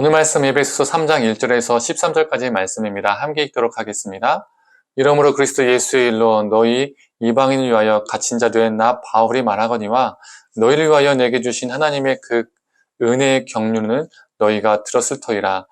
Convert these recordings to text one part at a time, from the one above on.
오늘 말씀 에베소서 3장 1절에서 13절까지의 말씀입니다. 함께 읽도록 하겠습니다. 이러므로 그리스도 예수의 일로 너희 이방인을 위하여 갇힌 자 된 나 바울이 말하거니와 너희를 위하여 내게 주신 하나님의 그 은혜의 경륜은 너희가 들었을 터이라.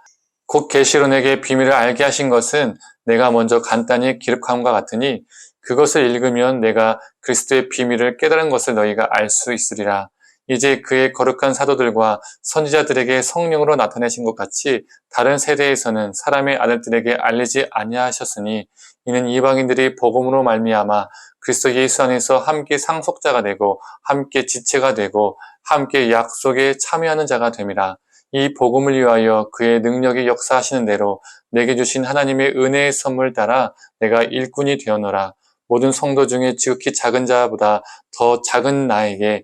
곧 계시로 내게 비밀을 알게 하신 것은 내가 먼저 간단히 기록함과 같으니 그것을 읽으면 내가 그리스도의 비밀을 깨달은 것을 너희가 알 수 있으리라. 이제 그의 거룩한 사도들과 선지자들에게 성령으로 나타내신 것 같이 다른 세대에서는 사람의 아들들에게 알리지 아니하셨으니 이는 이방인들이 복음으로 말미암아 그리스도 예수 안에서 함께 상속자가 되고 함께 지체가 되고 함께 약속에 참여하는 자가 됨이라. 이 복음을 위하여 그의 능력이 역사하시는 대로 내게 주신 하나님의 은혜의 선물 따라 내가 일꾼이 되었노라. 모든 성도 중에 지극히 작은 자보다 더 작은 나에게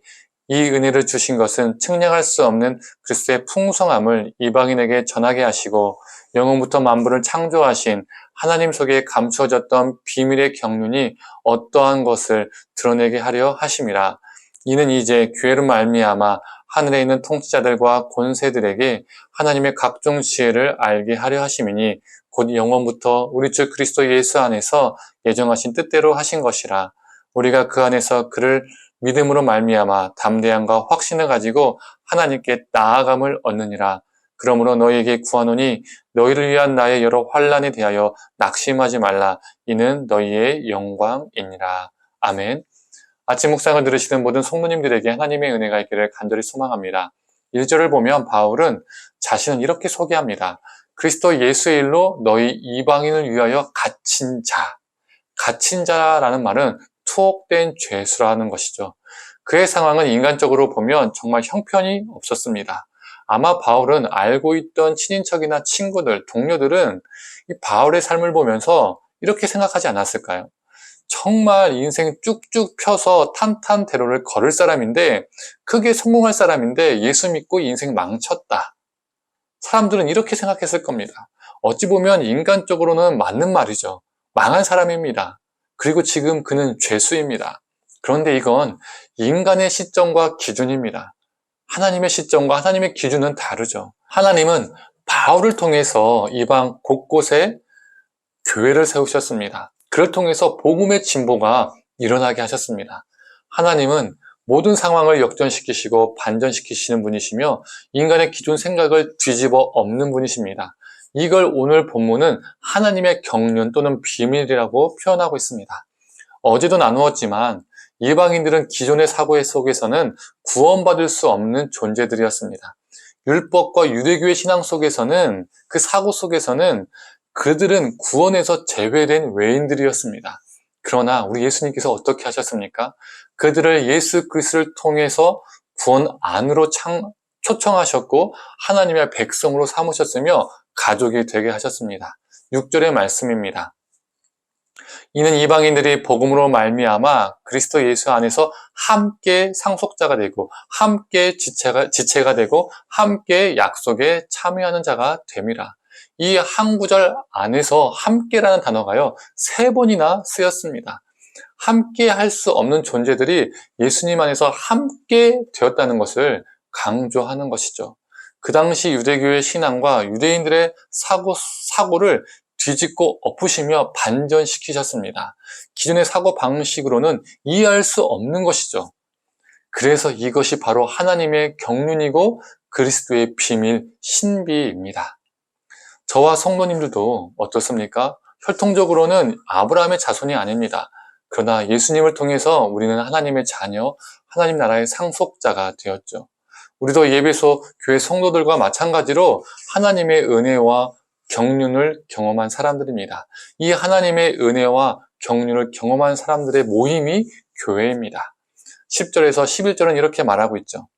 이 은혜를 주신 것은 측량할 수 없는 그리스도의 풍성함을 이방인에게 전하게 하시고 영원부터 만물을 창조하신 하나님 속에 감추어졌던 비밀의 경륜이 어떠한 것을 드러내게 하려 하심이라. 이는 이제 교회로 말미암아 하늘에 있는 통치자들과 권세들에게 하나님의 각종 지혜를 알게 하려 하심이니 곧 영원부터 우리 주 그리스도 예수 안에서 예정하신 뜻대로 하신 것이라. 우리가 그 안에서 그를 믿음으로 말미암아 담대함과 확신을 가지고 하나님께 나아감을 얻느니라. 그러므로 너희에게 구하노니 너희를 위한 나의 여러 환난에 대하여 낙심하지 말라. 이는 너희의 영광이니라. 아멘. 아침 묵상을 들으시는 모든 성도님들에게 하나님의 은혜가 있기를 간절히 소망합니다. 1절을 보면 바울은 자신은 이렇게 소개합니다. 그리스도 예수의 일로 너희 이방인을 위하여 갇힌 자. 갇힌 자라는 말은 투옥된 죄수라는 것이죠. 그의 상황은 인간적으로 보면 정말 형편이 없었습니다. 아마 바울은 알고 있던 친인척이나 친구들, 동료들은 이 바울의 삶을 보면서 이렇게 생각하지 않았을까요? 정말 인생 쭉쭉 펴서 탄탄대로를 걸을 사람인데, 크게 성공할 사람인데 예수 믿고 인생 망쳤다. 사람들은 이렇게 생각했을 겁니다. 어찌 보면 인간적으로는 맞는 말이죠. 망한 사람입니다. 그리고 지금 그는 죄수입니다. 그런데 이건 인간의 시점과 기준입니다. 하나님의 시점과 하나님의 기준은 다르죠. 하나님은 바울을 통해서 이방 곳곳에 교회를 세우셨습니다. 그를 통해서 복음의 진보가 일어나게 하셨습니다. 하나님은 모든 상황을 역전시키시고 반전시키시는 분이시며 인간의 기존 생각을 뒤집어 엎는 분이십니다. 이걸 오늘 본문은 하나님의 경륜 또는 비밀이라고 표현하고 있습니다. 어제도 나누었지만 이방인들은 기존의 사고 속에서는 구원받을 수 없는 존재들이었습니다. 율법과 유대교의 신앙 속에서는 그 사고 속에서는 그들은 구원에서 제외된 외인들이었습니다. 그러나 우리 예수님께서 어떻게 하셨습니까? 그들을 예수 그리스도를 통해서 구원 안으로 초청하셨고 하나님의 백성으로 삼으셨으며 가족이 되게 하셨습니다. 6절의 말씀입니다. 이는 이방인들이 복음으로 말미암아 그리스도 예수 안에서 함께 상속자가 되고 함께 지체가 되고 함께 약속에 참여하는 자가 됨이라. 이 한 구절 안에서 함께라는 단어가요 3번이나 쓰였습니다. 함께 할 수 없는 존재들이 예수님 안에서 함께 되었다는 것을 강조하는 것이죠. 그 당시 유대교의 신앙과 유대인들의 사고를 뒤집고 엎으시며 반전시키셨습니다. 기존의 사고 방식으로는 이해할 수 없는 것이죠. 그래서 이것이 바로 하나님의 경륜이고 그리스도의 비밀, 신비입니다. 저와 성도님들도 어떻습니까? 혈통적으로는 아브라함의 자손이 아닙니다. 그러나 예수님을 통해서 우리는 하나님의 자녀, 하나님 나라의 상속자가 되었죠. 우리도 예배소 교회 성도들과 마찬가지로 하나님의 은혜와 경륜을 경험한 사람들입니다. 이 하나님의 은혜와 경륜을 경험한 사람들의 모임이 교회입니다. 10절에서 11절은 이렇게 말하고 있죠.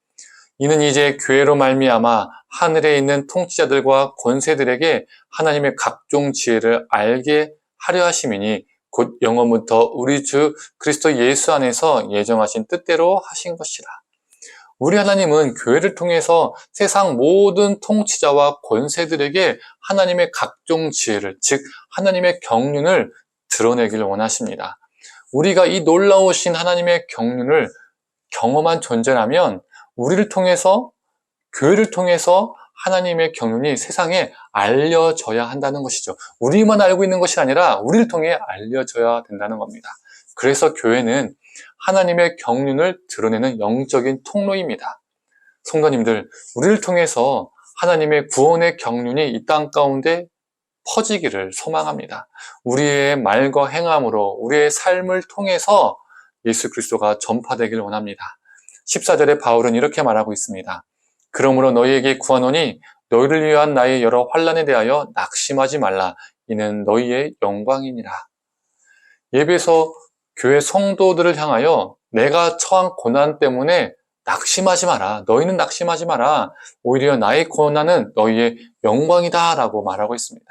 이는 이제 교회로 말미암아 하늘에 있는 통치자들과 권세들에게 하나님의 각종 지혜를 알게 하려 하심이니 곧 영원부터 우리 주 그리스도 예수 안에서 예정하신 뜻대로 하신 것이라. 우리 하나님은 교회를 통해서 세상 모든 통치자와 권세들에게 하나님의 각종 지혜를, 즉 하나님의 경륜을 드러내기를 원하십니다. 우리가 이 놀라우신 하나님의 경륜을 경험한 존재라면 우리를 통해서, 교회를 통해서 하나님의 경륜이 세상에 알려져야 한다는 것이죠. 우리만 알고 있는 것이 아니라 우리를 통해 알려져야 된다는 겁니다. 그래서 교회는 하나님의 경륜을 드러내는 영적인 통로입니다. 성도님들, 우리를 통해서 하나님의 구원의 경륜이 이 땅 가운데 퍼지기를 소망합니다. 우리의 말과 행함으로 우리의 삶을 통해서 예수 그리스도가 전파되기를 원합니다. 14절에 바울은 이렇게 말하고 있습니다. 그러므로 너희에게 구하노니 너희를 위한 나의 여러 환난에 대하여 낙심하지 말라. 이는 너희의 영광이니라. 예배에서 교회 성도들을 향하여 내가 처한 고난 때문에 낙심하지 마라. 너희는 낙심하지 마라. 오히려 나의 고난은 너희의 영광이다 라고 말하고 있습니다.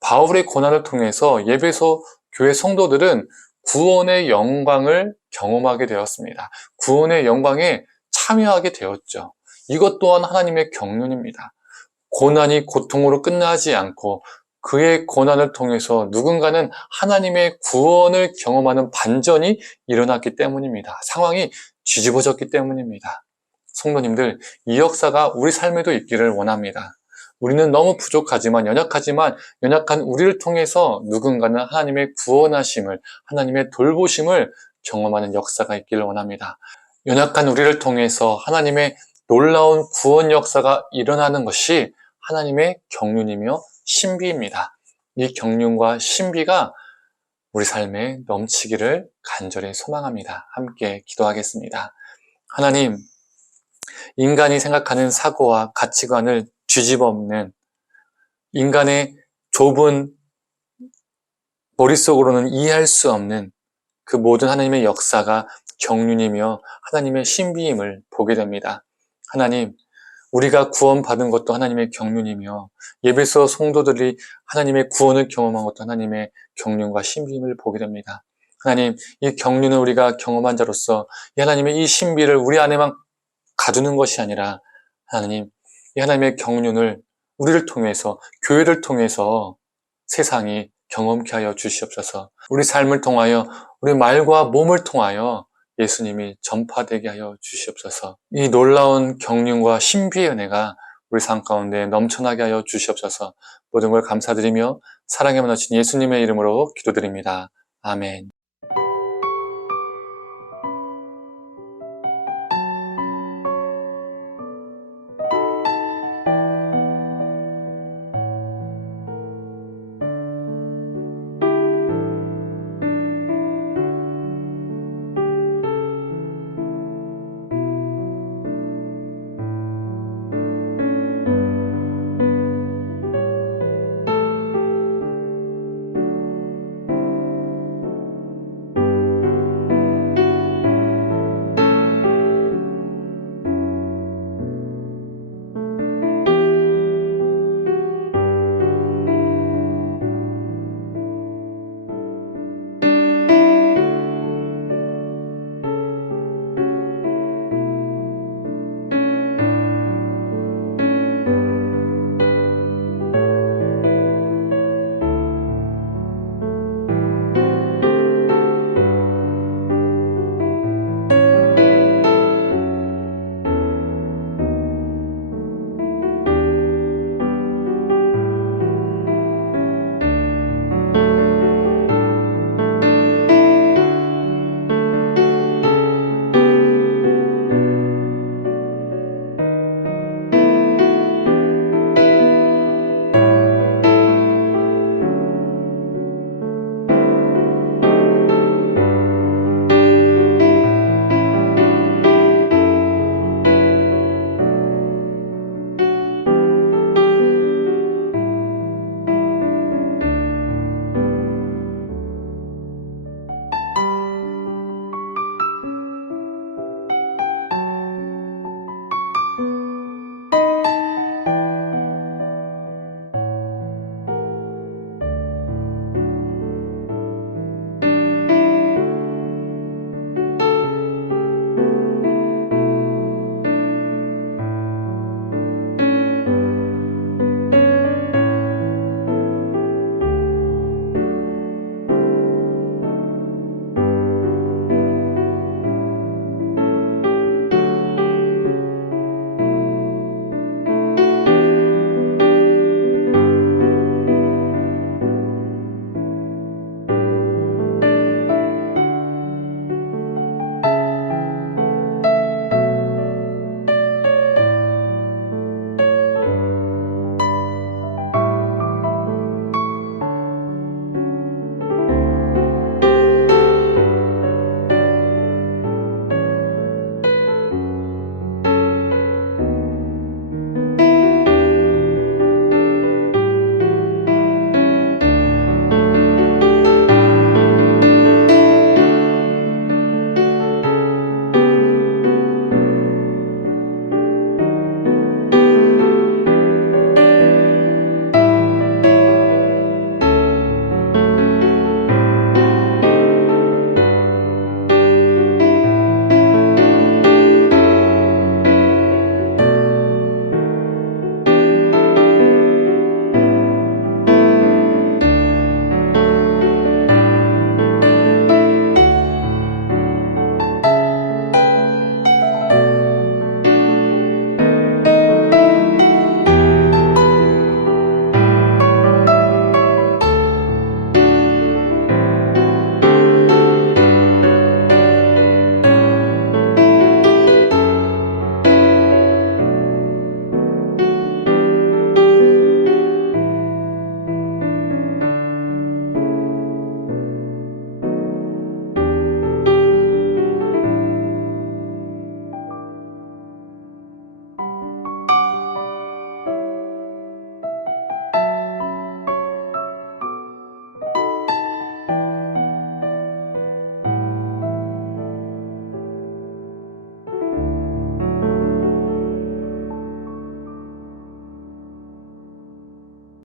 바울의 고난을 통해서 예배소 교회 성도들은 구원의 영광을 경험하게 되었습니다. 구원의 영광에 참여하게 되었죠. 이것 또한 하나님의 경륜입니다. 고난이 고통으로 끝나지 않고 그의 고난을 통해서 누군가는 하나님의 구원을 경험하는 반전이 일어났기 때문입니다. 상황이 뒤집어졌기 때문입니다. 성도님들, 이 역사가 우리 삶에도 있기를 원합니다. 우리는 너무 부족하지만 연약한 우리를 통해서 누군가는 하나님의 구원하심을, 하나님의 돌보심을 경험하는 역사가 있기를 원합니다. 연약한 우리를 통해서 하나님의 놀라운 구원 역사가 일어나는 것이 하나님의 경륜이며 신비입니다. 이 경륜과 신비가 우리 삶에 넘치기를 간절히 소망합니다. 함께 기도하겠습니다. 하나님, 인간이 생각하는 사고와 가치관을 뒤집어엎는 인간의 좁은 머릿속으로는 이해할 수 없는 그 모든 하나님의 역사가 경륜이며 하나님의 신비임을 보게 됩니다. 하나님, 우리가 구원받은 것도 하나님의 경륜이며 예배소 성도들이 하나님의 구원을 경험한 것도 하나님의 경륜과 신비임을 보게 됩니다. 하나님, 이 경륜을 우리가 경험한 자로서 이 하나님의 이 신비를 우리 안에만 가두는 것이 아니라 하나님, 이 하나님의 경륜을 우리를 통해서, 교회를 통해서 세상이 경험케 하여 주시옵소서. 우리 삶을 통하여, 우리 말과 몸을 통하여 예수님이 전파되게 하여 주시옵소서. 이 놀라운 경륜과 신비의 은혜가 우리 삶 가운데 넘쳐나게 하여 주시옵소서. 모든 걸 감사드리며 사랑에 만나신 예수님의 이름으로 기도드립니다. 아멘.